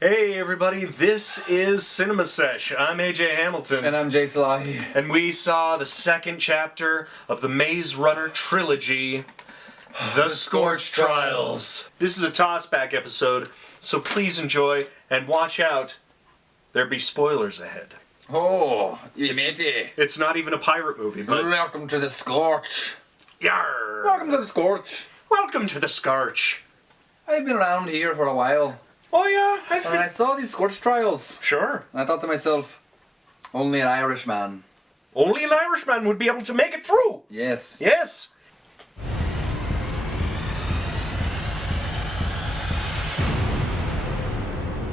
Hey everybody, this is Cinema Sesh. I'm AJ Hamilton. And I'm Jay Salahi. And we saw the second chapter of the Maze Runner trilogy, The Scorch Trials. This is a toss-back episode, so please enjoy and watch out. There be spoilers ahead. Oh, you matey. It's not even a pirate movie, but... Welcome to the Scorch. Yarr! Welcome to the Scorch. Welcome to the Scorch. I've been around here for a while. Oh yeah, And I saw these Scorch Trials. Sure. And I thought to myself, only an Irishman. Only an Irishman would be able to make it through. Yes. Yes.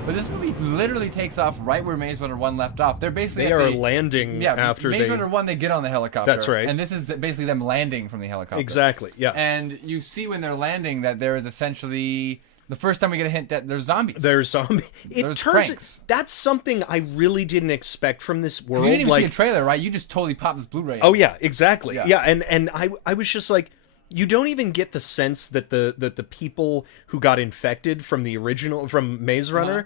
But this movie literally takes off right where Maze Runner 1 left off. They're basically They are landing after Maze Runner 1, they get on the helicopter. That's right. And this is basically them landing from the helicopter. Exactly, yeah. And you see when they're landing that there is essentially the first time we get a hint that there's zombies. There's zombies. There's pranks. That's something I really didn't expect from this world. You didn't even see a trailer, right? You just totally popped this Blu-ray. Oh yeah, exactly. Yeah. Yeah, and I was just like, you don't even get the sense that the people who got infected from the original from Maze Runner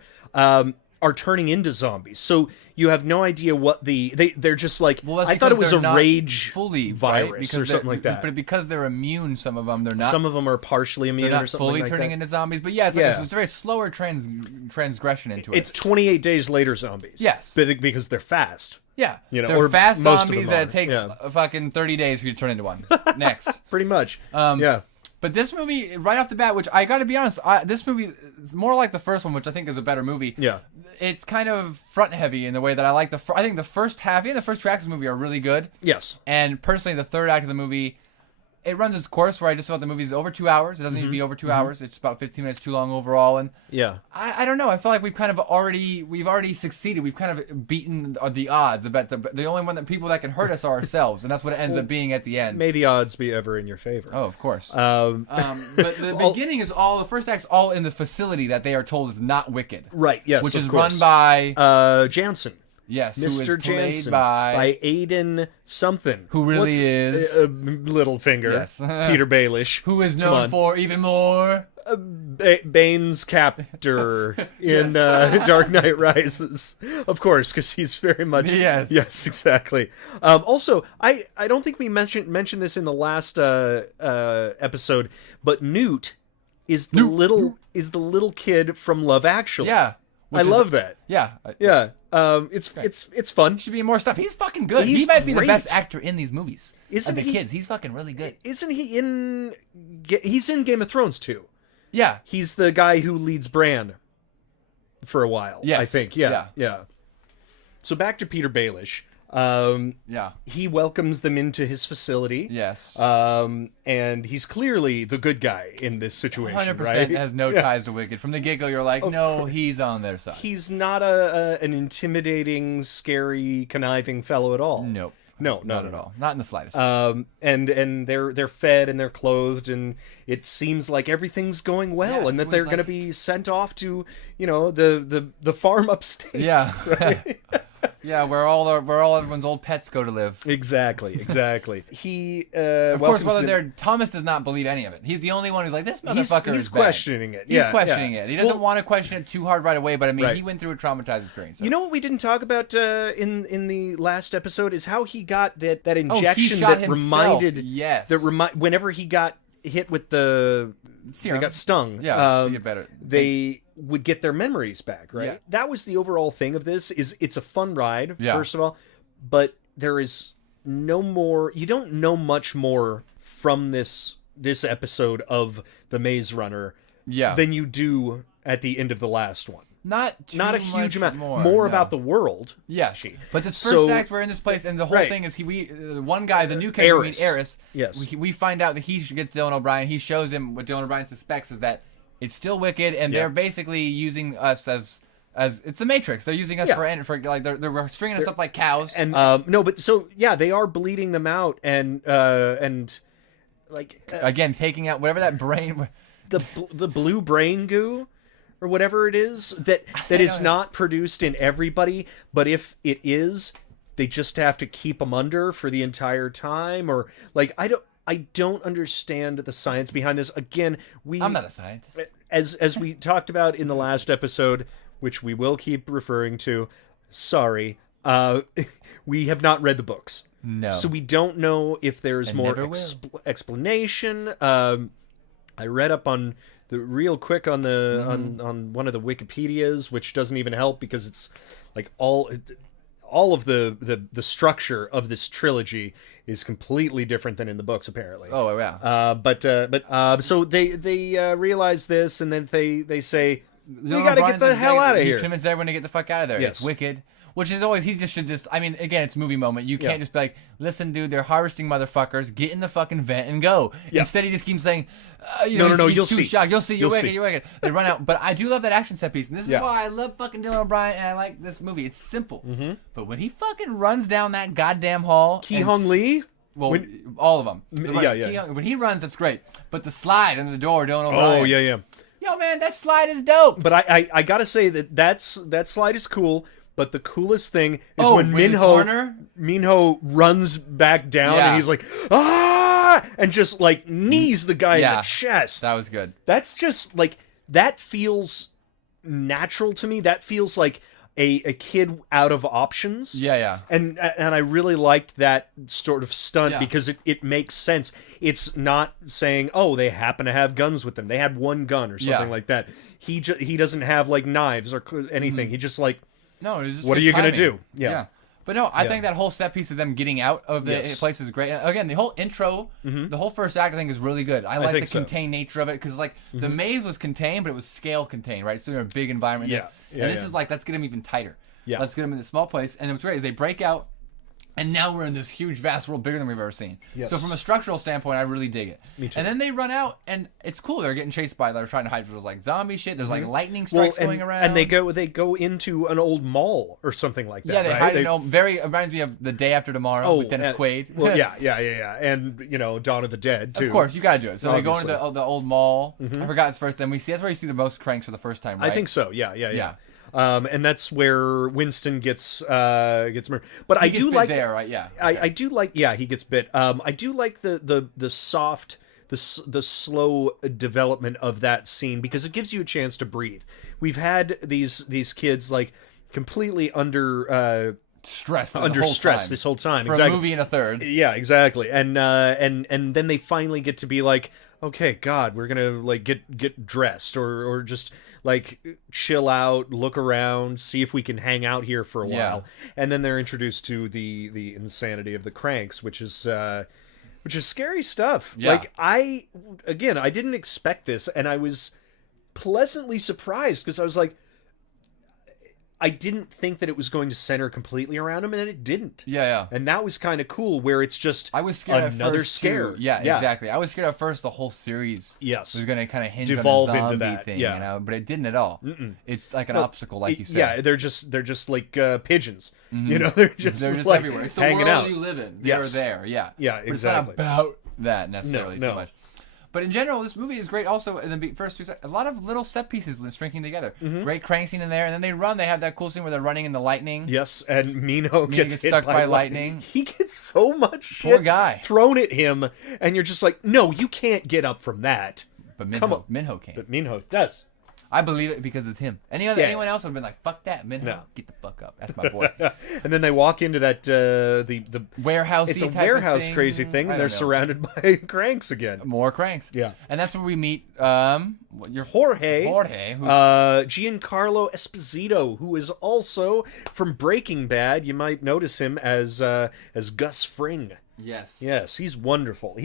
are turning into zombies. So you have no idea what they're just like. Well, I thought it was a not rage fully virus or something like that. But because they're immune, some of them they're not. Some of them are partially immune they're not or something fully like turning that. into zombies. But yeah, it's like it's a very slower transgression into it. It's 28 days later zombies. Yes. Because they're fast. Yeah, You know, they're or fast most of zombies them that are, it takes yeah. fucking 30 days for you to turn into one. Next. Pretty much. Yeah. But this movie, right off the bat, which I gotta be honest, this movie is more like the first one, which I think is a better movie. Yeah. It's kind of front heavy in the way that I like I think the first half, the first two acts of the movie are really good. Yes. And personally, the third act of the movie, it runs its course where I just felt the movie's over 2 hours. It doesn't need to be over 2 hours. It's about 15 minutes too long overall. And Yeah. I don't know. I feel like we've already succeeded. We've kind of beaten the odds. About the only one that people that can hurt us are ourselves, and that's what it ends up being at the end. May the odds be ever in your favor. Oh, of course. But the beginning is the first act's all in the facility that they are told is not wicked. Right. Yes. Which of is course. run by Jansen. yes, Mr. who is played Jansen by Aiden something. Who really is Littlefinger. Yes. Peter Baelish. who is known for even more. Bane's captor in Dark Knight Rises, of course, because he's very much yes, exactly. Also, I don't think we mentioned this in the last episode, but Newt is the little kid from Love Actually. Yeah, I love that. Yeah, Yeah, it's fun. Should be more stuff. He's fucking good. He's he might be great. the best actor in these movies. Isn't of the he- kids? He's fucking really good. Isn't he in? He's in Game of Thrones too. Yeah. He's the guy who leads Bran for a while, Yes. I think. Yeah. So back to Peter Baelish. Yeah. He welcomes them into his facility. Yes. And he's clearly the good guy in this situation, 100% right? has no ties to Wicked. From the get-go, you're like, no, he's on their side. He's not an intimidating, scary, conniving fellow at all. Nope. No, Not at all. Not in the slightest. And they're fed and they're clothed and it seems like everything's going well Yeah, and that it was they're going to like- be sent off to the farm upstate. Yeah. right? Yeah, where all everyone's old pets go to live. Exactly. He Of course, welcomes Thomas does not believe any of it. He's the only one who's like, this motherfucker he's is questioning it. He's Yeah, questioning yeah. it. He doesn't Well, want to question it too hard right away, but I mean, Right. he went through a traumatized experience. So. You know what we didn't talk about in the last episode is how he got that injection shot that himself. reminded Yes. whenever he got hit with the Serum. they got stung. Yeah, to get better. They would get their memories back, right? Yeah. That was the overall thing of this. Is it's a fun ride, Yeah. first of all, but there is no more. You don't know much more from this episode of the Maze Runner Yeah. than you do at the end of the last one. Not a huge amount. more. More no. about the world. Yes, but this So- first act, we're in this place, and the whole Right. thing is one guy, the new character, we meet Eris. Eris. Yes. We find out that he gets Dylan O'Brien. He shows him what Dylan O'Brien suspects is that it's still Wicked, and Yeah. they're basically using us as it's the Matrix. They're using us Yeah. for like they're stringing us up like cows. And no, but so yeah, they are bleeding them out, and like again, taking out whatever that brain. the blue brain goo or whatever it is that is not produced in everybody, but if it is, they just have to keep them under for the entire time, or like I don't understand the science behind this. Again, I'm not a scientist. as we talked about in the last episode, which we will keep referring to. Sorry, we have not read the books. No. So we don't know if there's And more never will. explanation. I read up on the real quick on the on one of the Wikipedias, which doesn't even help because it's like all of the structure of this trilogy is completely different than in the books, apparently. Oh yeah. But so they realize this, and then they say, we gotta get the hell out of here. He convinced everyone to get the fuck out of there. Yes. It's wicked. Which is always, he just should just, I mean, again, it's movie moment. You can't just be like, listen, dude, they're harvesting motherfuckers. Get in the fucking vent and go. Yeah. Instead, he just keeps saying, no, he's you'll too see. shocked. You'll see. You're You'll wicked. see. You're wicked. They run out. But I do love that action set piece. And this is Yeah. why I love fucking Dylan O'Brien and I like this movie. It's simple. But when he fucking runs down that goddamn hall. Ki Hong Lee? Well, all of them. Yeah. When he runs, that's great. But the slide under the door, Dylan O'Brien. Oh, yeah. Yo, man, that slide is dope. But I gotta say that slide is cool. But the coolest thing is when Minho runs back down and he's like, ah, and just like knees the guy in the chest. That was good. That's just like, that feels natural to me. That feels like a kid out of options. Yeah. And I really liked that sort of stunt because it makes sense. It's not saying, oh, they happen to have guns with them. They had one gun or something like that. He doesn't have like knives or anything. He just like, no, it was just what are good you timing. gonna do? Yeah. But no, I think that whole set piece of them getting out of the place is great. And again, the whole intro, the whole first act, I think, is really good. I like the contained nature of it because, like, the maze was contained, but it was scale contained, right? So they're in a big environment. And this is like, let's get them even tighter. Yeah. Let's get them in a small place. And what's great is they break out, and now we're in this huge, vast world, bigger than we've ever seen. Yes. So from a structural standpoint, I really dig it. Me too. And then they run out, and it's cool. They're getting chased by, they're trying to hide from like zombie shit. There's like lightning strikes going around. And they go into an old mall or something like that. Yeah, they right? hide in it reminds me of The Day After Tomorrow with Dennis Quaid. Well, yeah. And, Dawn of the Dead, too. Of course, you gotta do it. So Obviously. they go into the old mall. I forgot his first. Then we see, that's where you see the most cranks for the first time, right? I think so, yeah. And that's where Winston gets murdered. But He gets bit there, right? Yeah. I do like, he gets bit. I do like the soft, the slow development of that scene because it gives you a chance to breathe. We've had these kids like completely under stress this whole time. For a movie and a third. Yeah, exactly. And then they finally get to be like, okay, God, we're gonna like get dressed or just like chill out, look around, see if we can hang out here for a while. And then they're introduced to the insanity of the cranks, which is scary stuff. Yeah. Like I didn't expect this, and I was pleasantly surprised because I was like, I didn't think that it was going to center completely around him, and it didn't. Yeah. And that was kind of cool, where it's just I was scared another at first, scare. Too. Yeah, exactly. I was scared at first the whole series was going to kind of hinge devolve on the zombie into that thing, but it didn't at all. It's like an obstacle, like you said. Yeah, they're just like pigeons. They're just like, everywhere. It's the hanging world out. you live in. They're there. Yeah, exactly. But it's not about that necessarily No. so much. But in general, this movie is great. Also, in the first two, a lot of little set pieces stringing together. Great crank scene in there, and then they run. They have that cool scene where they're running in the lightning. Yes, and Minho gets hit stuck by lightning. lightning. He gets so much shit Poor guy. thrown at him, and you're just like, no, you can't get up from that. But Come Minho on. came. But Minho does. I believe it because it's him. Anyone else would have been like, "Fuck that, Minho, get the fuck up." That's my boy. And then they walk into that the warehouse. It's a warehouse crazy thing, and they're surrounded by cranks again. More cranks. Yeah, and that's where we meet your Jorge, who's... Giancarlo Esposito, who is also from Breaking Bad. You might notice him as Gus Fring. Yes, he's wonderful.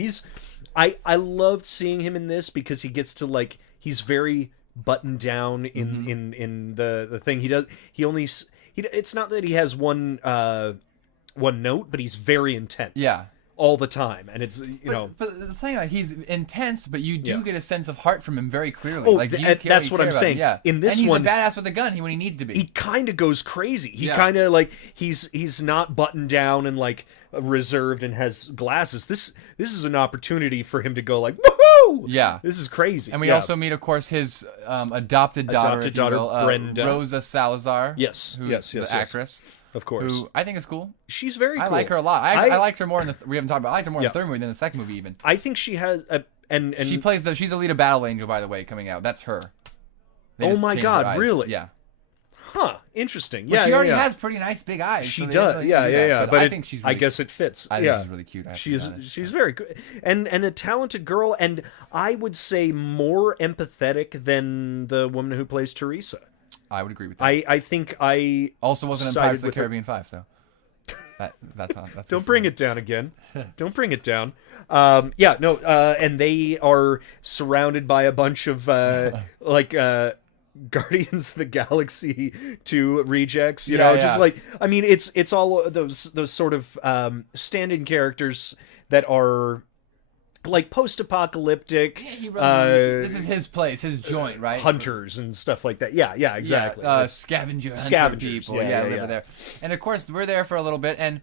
I loved seeing him in this because he gets to he's very buttoned down in the thing he does. It's not that he has one note, but he's very intense. Yeah. All the time, and it's But the thing, he's intense, but you do get a sense of heart from him very clearly. Oh, that's what I'm saying. Yeah. In this and one, he's a badass with a gun when he needs to be. He kind of goes crazy. He kind of he's not buttoned down and reserved and has glasses. This is an opportunity for him to go woohoo! Yeah, this is crazy. And we also meet, of course, his adopted daughter, Brenda Rosa Salazar. Yes, who's the actress. Of course. Who I think is cool. She's very cool. I like her a lot. I liked her more in we haven't talked about. I liked her more in the third movie than the second movie even. I think she has and she plays she's Alita Battle Angel, by the way, coming out. That's her. Oh my God, really? Yeah. Interesting. But she already has pretty nice big eyes. She so does. Really yeah. But I think she's. Really, I guess it fits. I think she's really cute. She's very good and a talented girl, and I would say more empathetic than the woman who plays Teresa. I would agree with that. I think I also wasn't in Pirates of the Caribbean 5, so that's Don't bring it down again. Don't bring it down. And they are surrounded by a bunch of Guardians of the Galaxy 2 rejects, just like, I mean, it's all those sort of stand-in characters that are like post-apocalyptic. This is his place, his joint, right? Hunters and stuff like that. Yeah, exactly. Scavengers Scavengers, people. Over there. And of course, we're there for a little bit, and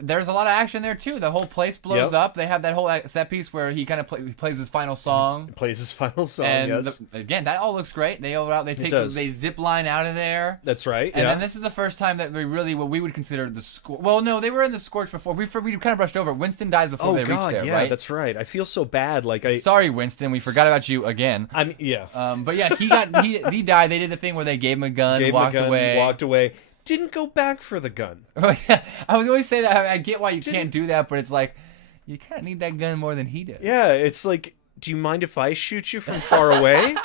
there's a lot of action there too. The whole place blows up. They have that whole set piece where he kind of plays his final song. And yes. Again, that all looks great. They all out. They zip line out of there. That's right. And then this is the first time that we really what we would consider the Scorch. Well, no, they were in the Scorch before. We kind of brushed over. Winston dies before they reach there, right? That's right. I feel so bad. Sorry, Winston. We forgot about you again. But yeah, he died. They did the thing where they gave him a gun, walked away. Didn't go back for the gun. I would always say that. I get why you can't do that, but it's like you kind of need that gun more than he does. Yeah, it's like, do you mind if I shoot you from far away?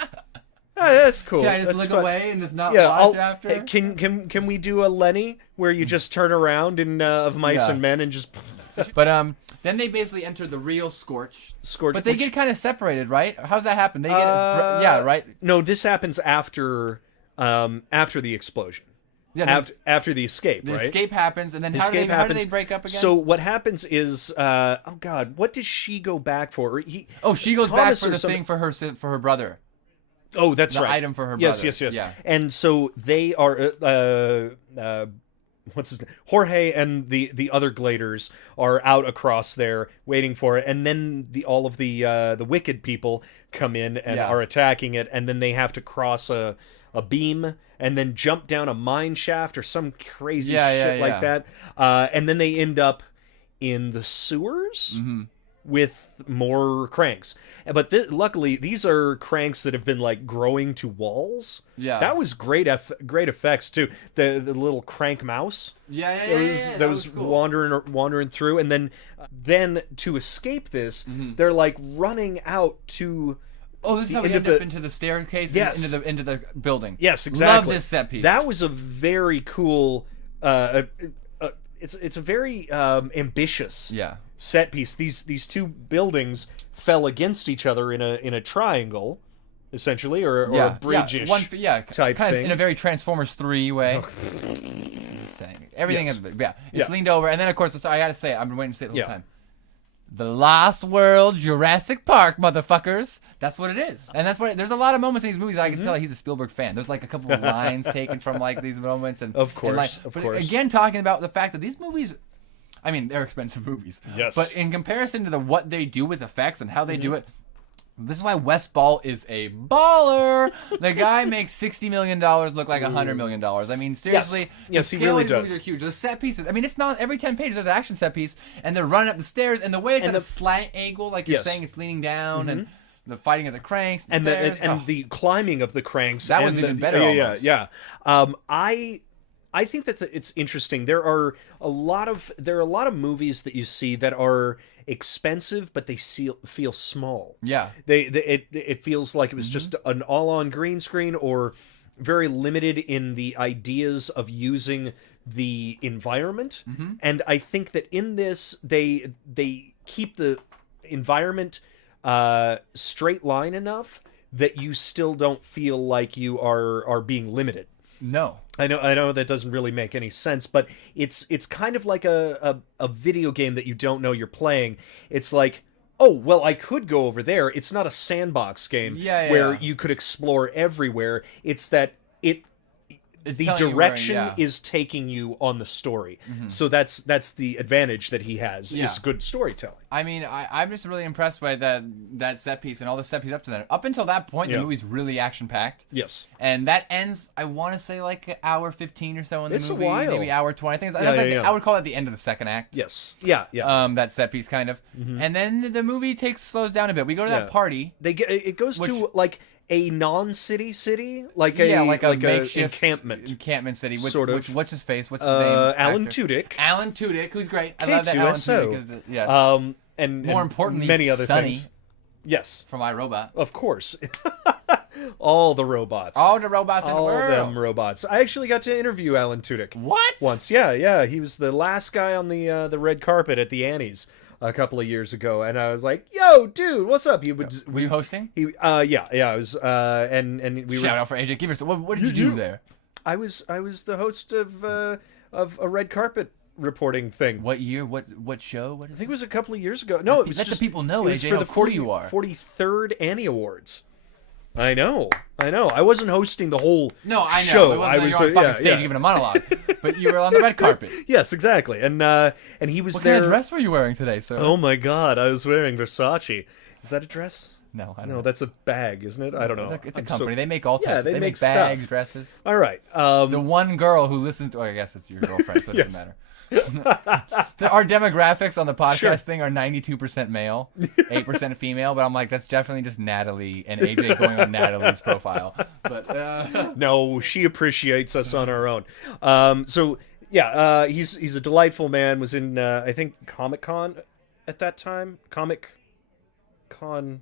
That's cool. Can I just look away and just not watch after? Hey, can we do a Lenny where you just turn around in Of Mice and Men and just? But then they basically enter the real Scorch. But they get kind of separated, right? How's that happen? They get right. No, this happens after the explosion. Yeah, after the escape, right? The escape happens, and then how do they break up again? So what happens is, what does she go back for? She goes back for the thing for her brother. Oh, that's right. The item for her brother. Yes. Yeah. And so they are, what's his name? Jorge and the other Gladers are out across there waiting for it, and then all of the wicked people come in and are attacking it, and then they have to cross a beam and then jump down a mine shaft or some crazy shit like that. And then they end up in the sewers with more cranks. But luckily, these are cranks that have been like growing to walls. Yeah, that was great effects too. The little crank mouse. That was cool. wandering through, and then to escape this, they're like running out to. Oh, this is how we end up into the staircase and into the building. Yes, exactly. Love this set piece. That was a very cool. It's a very ambitious set piece. These two buildings fell against each other in a triangle, essentially, or a bridge-ish type kind thing. Of in a very Transformers 3 way. Everything it's leaned over, and then of course I gotta say it. I've been waiting to say it the whole time. The Lost World Jurassic Park, motherfuckers. That's what it is. And that's what there's a lot of moments in these movies I can tell he's a Spielberg fan. There's like a couple of lines taken from like these moments and of course. Again, talking about the fact that these movies, I mean, they're expensive movies. Yes. But in comparison to what they do with effects and how they do it, this is why Wes Ball is a baller. The guy makes $60 million look like $100 million. I mean, seriously. Yes, he really does. Movies are huge. The set pieces. I mean, it's not every 10 pages there's an action set piece, and they're running up the stairs, and the way it's at a slant angle, like you're saying, it's leaning down, and the fighting of the cranks, and the climbing of the cranks. That was even better. Yeah. I think that it's interesting. There are a lot of movies that you see that are expensive, but they feel small. Yeah, it feels like it was just an all-on green screen or very limited in the ideas of using the environment. And I think that in this they keep the environment straight line enough that you still don't feel like you are being limited. No. I know that doesn't really make any sense, but it's kind of like a video game that you don't know you're playing. It's like, oh, well, I could go over there. It's not a sandbox game where you could explore everywhere. It's that the direction is taking you on the story. So that's the advantage that he has is good storytelling. I mean, I'm just really impressed by that set piece and all the set piece up to that. Up until that point, the movie's really action-packed. Yes. And that ends, I want to say, like an hour 15 or so in the movie. It's a while. Maybe hour 20. I think I would call it the end of the second act. Yes. Yeah. That set piece, kind of. And then the movie slows down a bit. We go to that party. It goes to, like, a non-city city, like a makeshift encampment city. What's his face? What's his name? Alan Tudyk. Alan Tudyk, who's great. I love that Alan Tudyk. Yes. And more importantly, many other Sonny. things. Yes. From iRobot. Of course. All the robots. All the robots in the world. All them robots. I actually got to interview Alan Tudyk. What? Once. Yeah. He was the last guy on the red carpet at the Annies a couple of years ago, and I was like, "Yo, dude, what's up?" Were you hosting? Yeah. I was. And we shout out for AJ. Give us. What did you do there? I was the host of a red carpet reporting thing. What year? What show? I think it was a couple of years ago. No, it was let just the people know, AJ, for how the cool you are. 43rd Annie Awards. I know. I wasn't hosting the whole I know. show. It wasn't you were on fucking stage giving a monologue, but you were on the red carpet. Yes, exactly. And he was what there. What kind of dress were you wearing today, sir? Oh my God, I was wearing Versace. Is that a dress? No, I don't know. No, that's a bag, isn't it? I don't know. It's a company. They make all types. They make bags, stuff. Dresses. All right. The one girl who listens to... I guess it's your girlfriend, so it doesn't matter. Our demographics on the podcast thing are 92% male, 8% female, but I'm like, that's definitely just Natalie and AJ going on Natalie's profile. But no, she appreciates us on our own. He's a delightful man. Was in I think Comic-Con at that time. Comic-Con.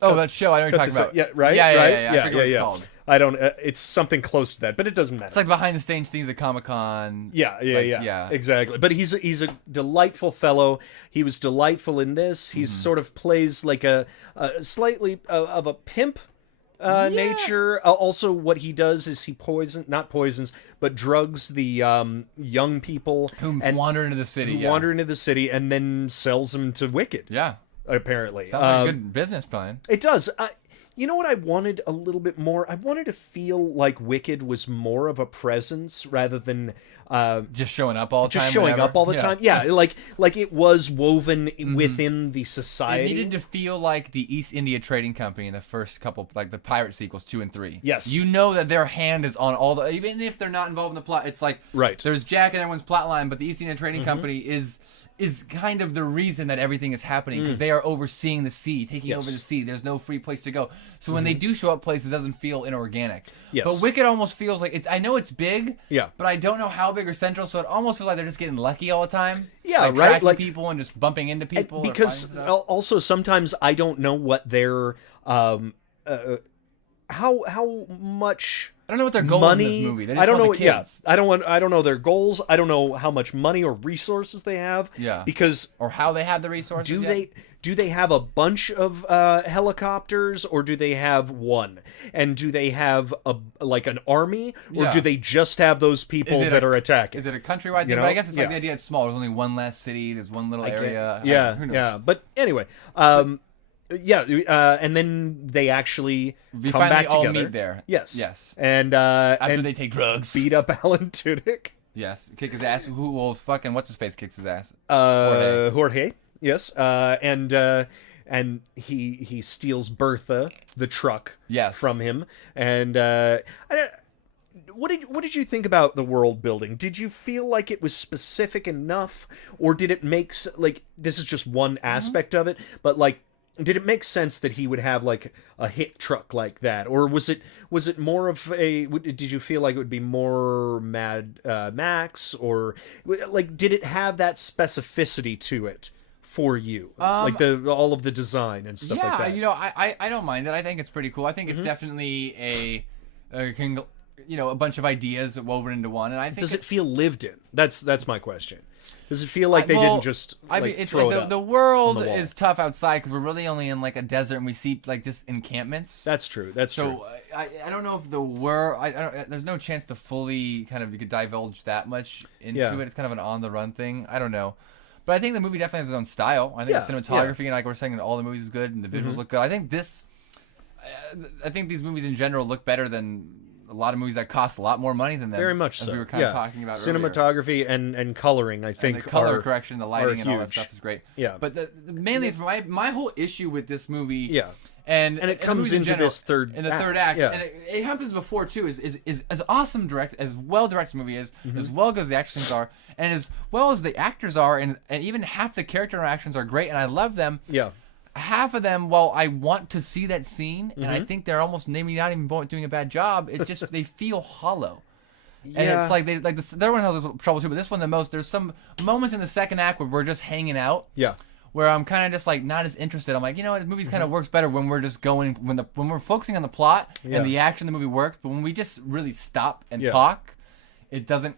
Oh, that show I know what you're talking about. Yeah, right? Yeah. I forget what it's called. I don't. It's something close to that, but it doesn't matter. It's like behind the scenes things at Comic-Con. Yeah, exactly. But he's a delightful fellow. He was delightful in this. He sort of plays like a slightly of a pimp nature. Also, what he does is he not poisons, but drugs the young people who wander into the city. Wander into the city and then sells them to Wicked. Yeah, apparently. Sounds like a good business plan. It does. You know what I wanted a little bit more? I wanted to feel like Wicked was more of a presence rather than just showing up all the time. Just showing up all the time. Yeah, like it was woven within the society. It needed to feel like the East India Trading Company in the first couple, like the pirate sequels 2 and 3. Yes, you know that their hand is on all the, even if they're not involved in the plot. It's like there's Jack and everyone's plot line, but the East India Trading Company is kind of the reason that everything is happening because they are overseeing the sea, taking over the sea. There's no free place to go. So when they do show up places, it doesn't feel inorganic. Yes. But Wicked almost feels like I know it's big, but I don't know how big or central, so it almost feels like they're just getting lucky all the time. Yeah, like right. Tracking people and just bumping into people. Because also sometimes I don't know what their how much. I don't know what their goal is in this movie. They just I don't know. Kids. I don't know their goals. I don't know how much money or resources they have. Yeah. Because or how they have the resources. Do they have a bunch of helicopters or do they have one? And do they have an army or do they just have those people that are attacking? Is it a countrywide thing? But I guess it's like the idea it's small. There's only one less city. There's one little area. Who knows? But anyway. And then they actually come back together. All meet there. Yes. And after they take drugs, beat up Alan Tudyk. Yes, kick his ass. Fucking what's his face kicks his ass? Jorge. Yes. And he steals Bertha, the truck, from him. And what did you think about the world building? Did you feel like it was specific enough, or did it make this is just one aspect of it, but did it make sense that he would have like a hit truck like that, or was it more of a? Did you feel like it would be more Mad Max, or did it have that specificity to it for you, all of the design and stuff like that? Yeah, I don't mind it. I think it's pretty cool. I think it's definitely a bunch of ideas woven into one, and I think does it feel lived in? That's my question. Does it feel like they didn't just throw it up? The world is tough outside because we're really only in like a desert and we see like just encampments. That's true. So I don't know if there's no chance to fully kind of you could divulge that much into it. It's kind of an on the run thing. I don't know. But I think the movie definitely has its own style. I think the cinematography and like we're saying all the movies is good and the visuals look good. I think these movies in general look better than a lot of movies that cost a lot more money than them. Very much so. We were kind of talking about cinematography earlier. and coloring. I think and the color correction, the lighting, and all that stuff is great. Yeah. But mainly my whole issue with this movie. Yeah. And it comes into this third act. Yeah. And it happens before too. Is as awesome as well directed the movie is, as well as the actions are, and as well as the actors are, and even half the character interactions are great, and I love them. Yeah. half of them, while I want to see that scene, and I think they're almost maybe not even doing a bad job, it just they feel hollow. Yeah. And it's like the other one has trouble too, but this one the most. There's some moments in the second act where we're just hanging out. Yeah. Where I'm kind of just like not as interested. I'm like, you know what, the movie kind of works better when we're just going when we're focusing on the plot and the action. The movie works, but when we just really stop and talk, it doesn't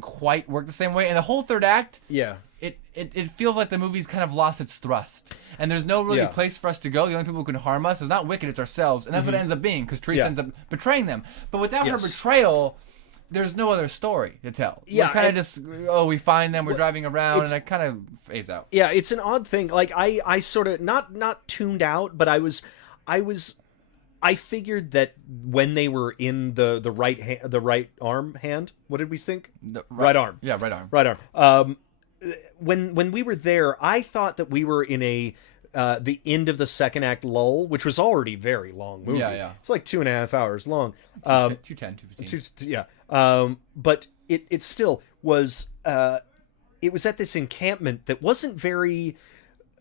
quite work the same way. And the whole third act, it feels like the movie's kind of lost its thrust, and there's no really place for us to go. The only people who can harm us is not Wicked, it's ourselves, and that's what it ends up being because Teresa ends up betraying them. But without her betrayal, there's no other story to tell. Yeah, we're kind of just, we find them, we're driving around, and I kind of phase out. Yeah, it's an odd thing. Like, I sort of, not tuned out, but I figured that when they were in the right arm hand, what did we think? Right arm. Yeah, right arm. Right arm. When we were there, I thought that we were in the end of the second act lull, which was already a very long movie. Yeah. It's like 2.5 hours long. 2:10, 2:15. Yeah. But it still was. It was at this encampment that wasn't very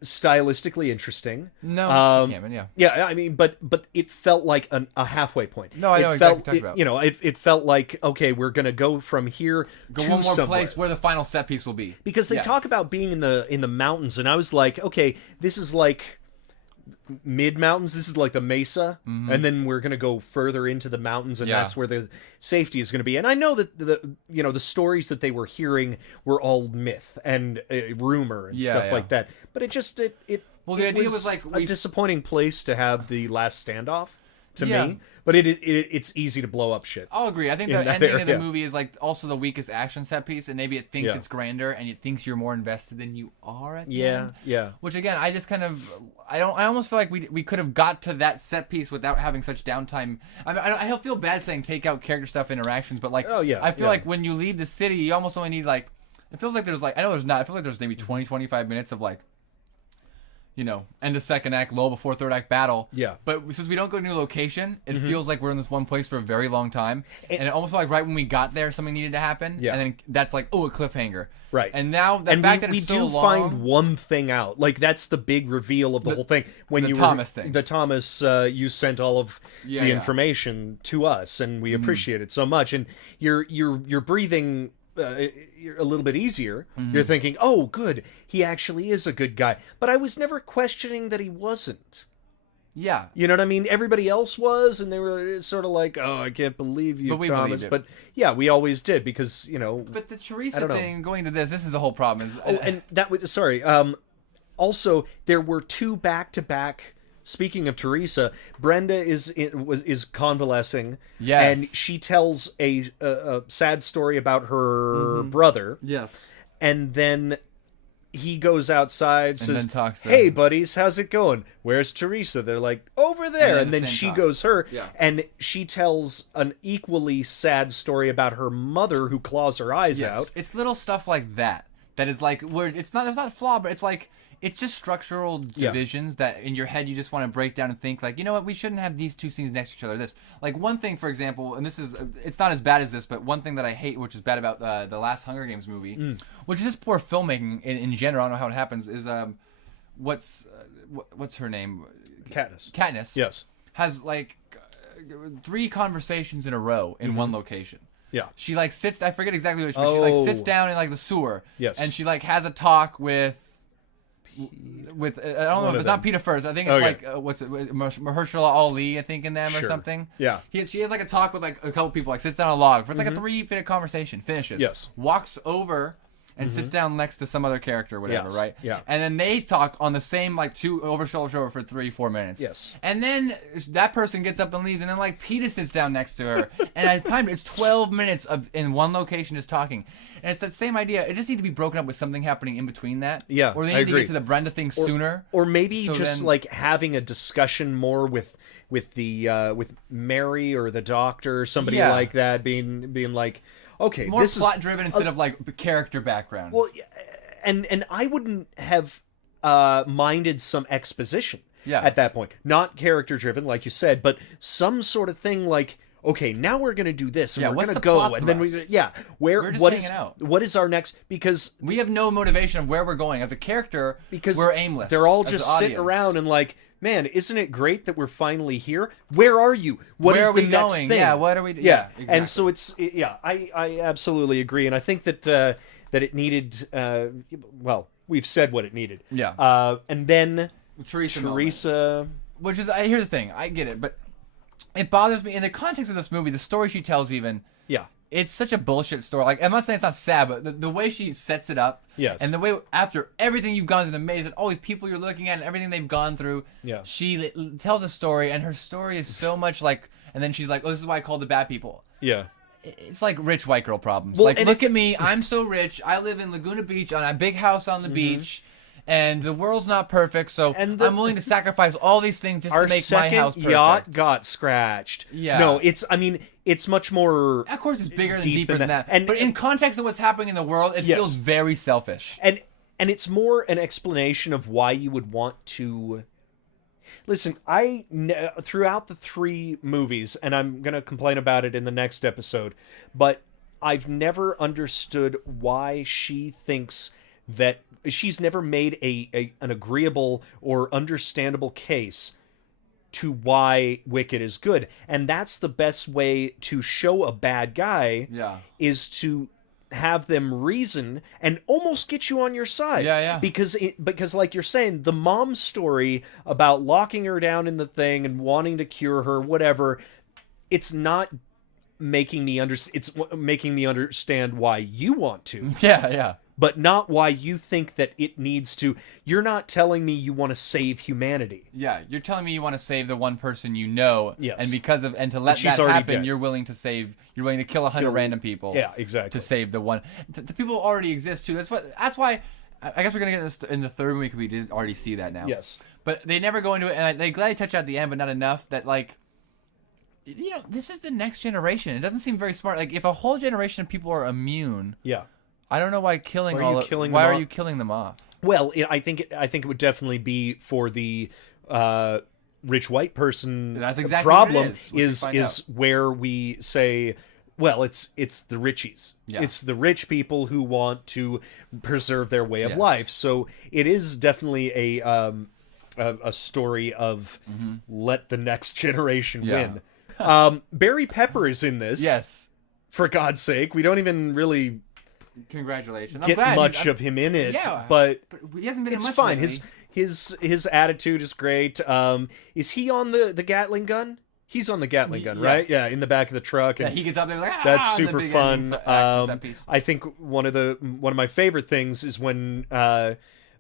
stylistically interesting. No, encampment. Yeah. Yeah. I mean, but it felt like a halfway point. No, I know exactly what you're talking about. You know, it felt like, okay, we're gonna go from here to one more place where the final set piece will be. Because they talk about being in the mountains, and I was like, okay, this is like mid mountains. This is like the mesa, and then we're gonna go further into the mountains, and that's where the safety is gonna be. And I know that the stories that they were hearing were all myth and rumor and stuff like that. But it the idea was like a disappointing place to have the last standoff to me. But it's easy to blow up shit. I'll agree. I think the ending of the movie is like also the weakest action set piece, and maybe it thinks it's grander, and it thinks you're more invested than you are at the end. Yeah. Which again, I just kind of I almost feel like we could have got to that set piece without having such downtime. I feel bad saying take out character stuff interactions, but like I feel like when you leave the city, you almost only need like it feels like there's like I know there's not. I feel like there's maybe 20-25 minutes of like. End of second act, lull before third act battle. Yeah. But since we don't go to a new location, it feels like we're in this one place for a very long time. And it almost felt like right when we got there, something needed to happen. Yeah. And then that's like, a cliffhanger. Right. And now the fact that it's so long. We do find one thing out. Like, that's the big reveal of the whole thing. When the Thomas thing. The Thomas, you sent all of the information to us, and we appreciate it so much. And you're breathing... you're a little bit easier. You're thinking, oh, good, he actually is a good guy. But I was never questioning that he wasn't. Yeah. You know what I mean? Everybody else was, and they were sort of like, oh, I can't believe you, Thomas. But yeah, we always did because, But the Teresa thing, going to this is the whole problem. And that was, sorry. Also, there were two back-to-back. Speaking of Teresa, Brenda is convalescing, and she tells a sad story about her brother. Yes, and then he goes outside, says, talks to "Hey, buddies, how's it going? Where's Teresa?" They're like, "Over there," and then she goes her, and she tells an equally sad story about her mother who claws her eyes out. It's little stuff like that is like where it's not. There's not a flaw, but it's like. It's just structural divisions that in your head you just want to break down and think like, you know what, we shouldn't have these two scenes next to each other. This like one thing, for example, and this is it's not as bad as this, but one thing that I hate, which is bad about the last Hunger Games movie, which is just poor filmmaking in general. I don't know how it happens. Is what's her name? Katniss. Yes. Has like 3 conversations in a row in one location. Yeah. She like sits. I forget exactly what she like sits down in like the sewer. Yes. And she like has a talk with I don't know if it's not Peter First. I think it's like what's it, Mahershala Ali, I think, in them or something. Yeah. She has like a talk with like a couple people, like sits down on a log for it's like a 3-minute conversation, finishes. Yes. Walks over and sits down next to some other character or whatever, right? Yeah. And then they talk on the same like shoulder for 3-4 minutes. Yes. And then that person gets up and leaves, and then like Peter sits down next to her, and at time it's 12 minutes of in one location just talking. And it's that same idea. It just needs to be broken up with something happening in between that. Yeah, or they need to get to the Brenda thing sooner. Or maybe just like having a discussion more with Mary or the doctor or somebody like that, being like, okay, more this plot driven instead of like character background. Well, and I wouldn't have minded some exposition at that point. Not character driven, like you said, but some sort of thing like, okay, now we're gonna do this, and we're what's gonna the go, plot and then thrust? where We're just what hanging is out. what is our next? Because we have no motivation of where we're going as a character. Because we're aimless. They're all as just the sitting audience. around and like, man, isn't it great that we're finally here? Where are you? Where is are the we next going? thing? Yeah, what are we? Yeah, exactly. and so I absolutely agree, and I think that that it needed. Well, we've said what it needed. Yeah. And then Teresa. Which is, here's the thing, I get it, but it bothers me in the context of this movie, the story she tells even. Yeah. It's such a bullshit story. Like, I'm not saying it's not sad, but the way she sets it up, yes, and the way after everything you've gone through, the maze, and all these people you're looking at, and everything they've gone through, yeah, she tells a story, and her story is so much like, and then she's like, "Oh, this is why I called the bad people." Yeah, it's like rich white girl problems. Well, like, look at me, I'm so rich. I live in Laguna Beach on a big house on the beach. And the world's not perfect, so I'm willing to sacrifice all these things just to make my house perfect. Our second yacht got scratched. Yeah. No, it's much more... Of course, it's bigger and deeper than that. But in context of what's happening in the world, it feels very selfish. And it's more an explanation of why you would want to... Listen, throughout the 3 movies, and I'm going to complain about it in the next episode, but I've never understood why she thinks that... She's never made an agreeable or understandable case to why Wicked is good. And that's the best way to show a bad guy is to have them reason and almost get you on your side. Yeah. Because like you're saying, the mom's story about locking her down in the thing and wanting to cure her, whatever, it's not making me it's making me understand why you want to. Yeah. But not why you think that it needs to. You're not telling me you want to save humanity. Yeah, you're telling me you want to save the one person you know. Yes. And because of to let that happen, you're willing to kill 100 random people. Yeah, exactly. To save the one. The people already exist too. That's why. I guess we're gonna get this in the third week. We did already see that now. Yes. But they never go into it, and they gladly touch at the end, but not enough. That like. This is the next generation. It doesn't seem very smart. Like if a whole generation of people are immune. Yeah. I don't know why why are you killing them off? Well, I think it would definitely be for the rich white person. That's exactly problem what it is where we say, well, it's the richies. Yeah. It's the rich people who want to preserve their way of life. So it is definitely a story of let the next generation win. Barry Pepper is in this. Yes. For God's sake, we don't even really. Congratulations. Get much of him in it, but he hasn't been it's in much fine. lately. His attitude is great. Is he on the Gatling gun? He's on the Gatling gun, right? Yeah, in the back of the truck. And he gets up there like, that's super fun. Action piece. I think one of my favorite things is when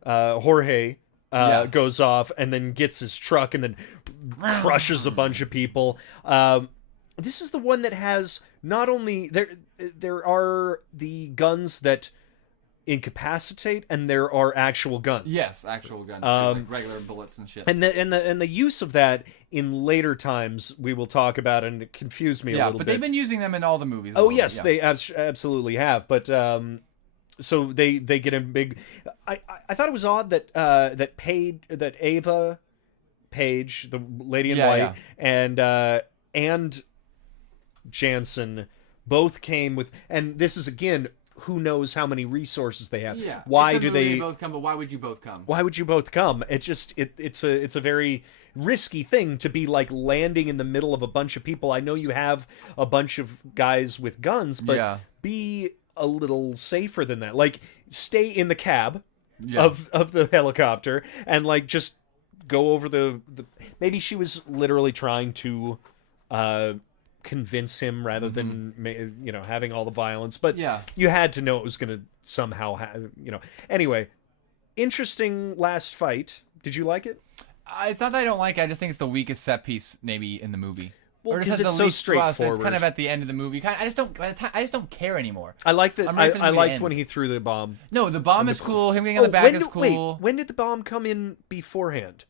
Jorge goes off and then gets his truck and then crushes a bunch of people. This is the one that has not only there are the guns that incapacitate, and there are actual guns. Yes, actual guns, like regular bullets and shit. And the use of that in later times we will talk about, and it confused me a little bit. Yeah, but they've been using them in all the movies. Oh yes, they absolutely have. But so they get a big. I thought it was odd that that Ava Page, the lady in white, and Jansen both came with, and this is again, who knows how many resources they have. Yeah. Why do they both come? But why would you both come? Why would you both come? It's just it's a very risky thing to be like landing in the middle of a bunch of people. I know you have a bunch of guys with guns, but be a little safer than that. Like stay in the cab of the helicopter and like just go over the maybe she was literally trying to convince him rather than having all the violence, but you had to know it was going to somehow anyway, interesting last fight. Did you like it? It's not that I don't like it, I just think it's the weakest set piece maybe in the movie. Well, because it's so straightforward. It's kind of at the end of the movie. I just don't care anymore. I like that. I liked when he threw the bomb. No, the bomb is cool. Him getting on the back is cool. Wait, when did the bomb come in beforehand?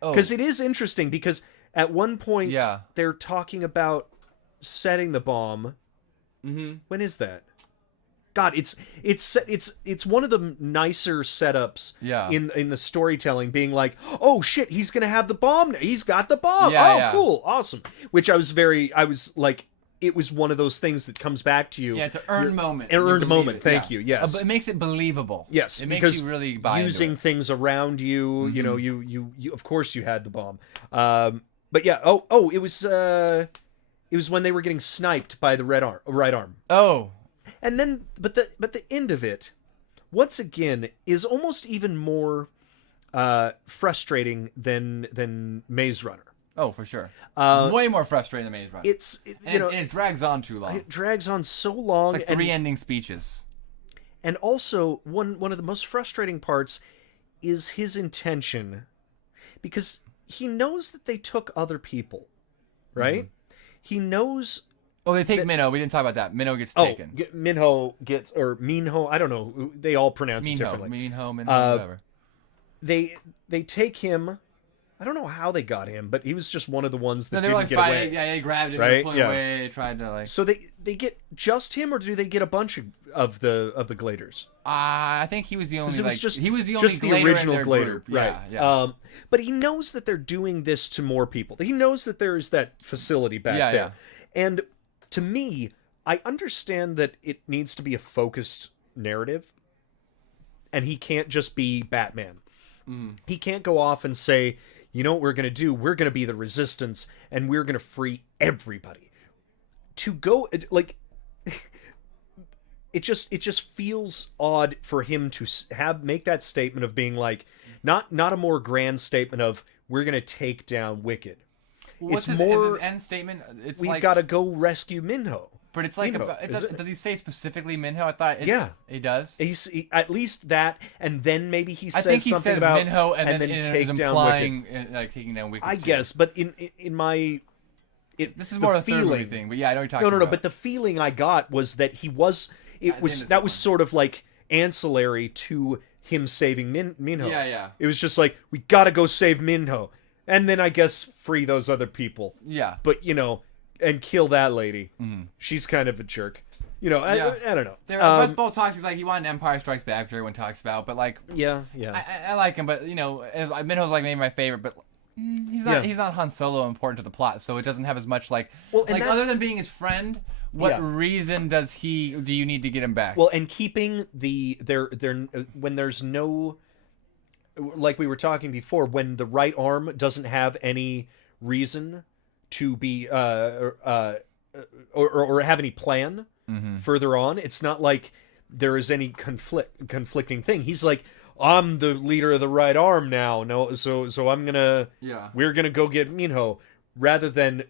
Because it is interesting, because at one point they're talking about setting the bomb. Mm-hmm. When is that? God, it's one of the nicer setups in the storytelling, being like, oh shit, he's gonna have the bomb. He's got the bomb. Cool, awesome. Which I was like, it was one of those things that comes back to you. Yeah, it's an earned moment. An earned moment. Thank you. Yes, but it makes it believable. Yes, it makes you really buy using into it. things around you. You know, you of course you had the bomb. But yeah. Oh, it was when they were getting sniped by the right arm. Oh. And then, but the end of it, once again, is almost even more frustrating than Maze Runner. Oh, for sure. Way more frustrating than Maze Runner. It drags on too long. It drags on so long. It's like 3 ending speeches. And also, one of the most frustrating parts is his intention, because he knows that they took other people, right? Mm-hmm. He knows. Oh, they take Minho. We didn't talk about that. Minho gets taken. Minho gets, or Minho. I don't know. They all pronounce it differently. Minho, whatever. They take him. I don't know how they got him, but he was just one of the ones that didn't get fighting. away. Yeah, they grabbed him, right? Pulling away. They tried to So they get just him, or do they get a bunch of the Gladers? I think he was the only. He was the original Glader, group. Right. Yeah. But he knows that they're doing this to more people. He knows that there's that facility back there. Yeah. And to me, I understand that it needs to be a focused narrative, and he can't just be Batman. He can't go off and say, you know what we're going to do? We're going to be the Resistance, and we're going to free everybody. To go, like, it just feels odd for him to make that statement of being like, not a more grand statement of, we're going to take down Wicked. Well, is his end statement? It's we've got to go rescue Minho. But it's like, does he say specifically Minho? I thought he does. He at least that, and then maybe he says something says about Minho, and then take down Wicked. Like taking down Wicked. I guess, but in my, this is more a third movie thing. But yeah, I know what you're talking about. No. But the feeling I got was that that was sort of like ancillary to him saving Minho. Yeah. It was just like, we got to go save Minho, and then I guess free those other people. Yeah. But and kill that lady. She's kind of a jerk. I don't know. Wes Ball talks. He's like, he wanted Empire Strikes Back. Everyone talks about, but like, yeah. I like him, but Minho's like maybe my favorite, but he's not Han Solo important to the plot, so it doesn't have as much like other than being his friend. What reason do you need to get him back? Well, and keeping when there's no, like we were talking before, when the right arm doesn't have any reason to be or have any plan further on, it's not like there is any conflicting thing. He's like, I'm the leader of the right arm now. No, so we're gonna go get Minho, rather than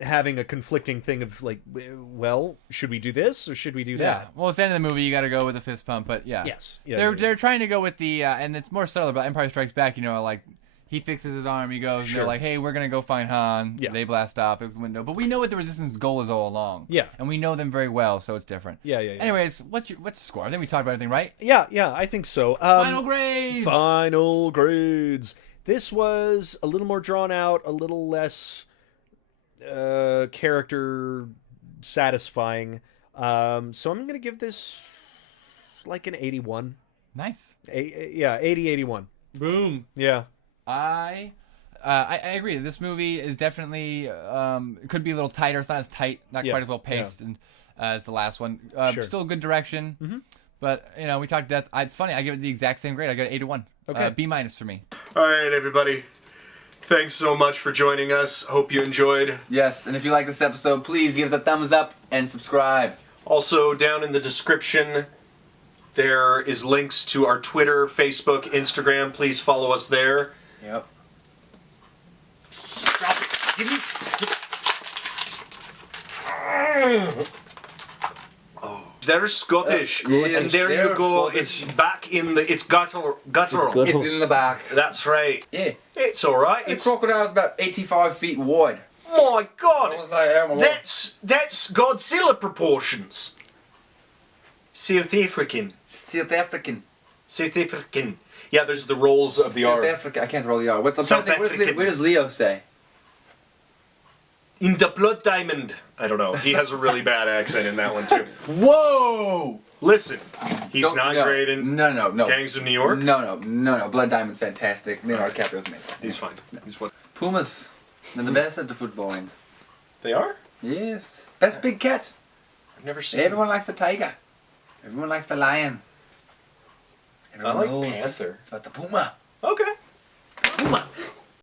having a conflicting thing of like, well, should we do this or should we do that? Well, it's the end of the movie. You got to go with the fist pump, but yes, they're trying to go with the and it's more subtle about Empire Strikes Back. Like, he fixes his arm, he goes, and they're like, hey, we're going to go find Han. Yeah. They blast off his window. But we know what the Resistance goal is all along. Yeah. And we know them very well, so it's different. Yeah. Anyways, what's your score? I think we talked about everything, right? Yeah, I think so. Final grades! Final grades. This was a little more drawn out, a little less character satisfying. So I'm going to give this like an 81. Nice. 80-81. Boom. Yeah. I agree. This movie is definitely could be a little tighter. It's not as tight, not quite as well paced as the last one. Still a good direction, but we talked death. It's funny. I give it the exact same grade. I got 81. Okay, B- for me. All right, everybody. Thanks so much for joining us. Hope you enjoyed. Yes, and if you like this episode, please give us a thumbs up and subscribe. Also, down in the description, there is links to our Twitter, Facebook, Instagram. Please follow us there. Yep. Stop it. Give me... Oh. There's Scottish. And there you go. Scottish. It's back in the... It's guttural. It's in the back. That's right. Yeah. It's alright. The crocodile's about 85 feet wide. Oh my god. That's Godzilla proportions. South African. Yeah, there's the rolls of the R. South Africa. I can't roll the R. Where does Leo say? In the Blood Diamond. I don't know. He has a really bad accent in that one too. Whoa! Listen, he's not great in No. Gangs of New York. No. Blood Diamond's fantastic. Leonardo DiCaprio's amazing. He's fine. He's what? Pumas. They're the best at the footballing. They are? Yes. Best big cat. I've never seen. Everyone likes the tiger. Everyone likes the lion. Everyone I like knows panther. it's about the puma.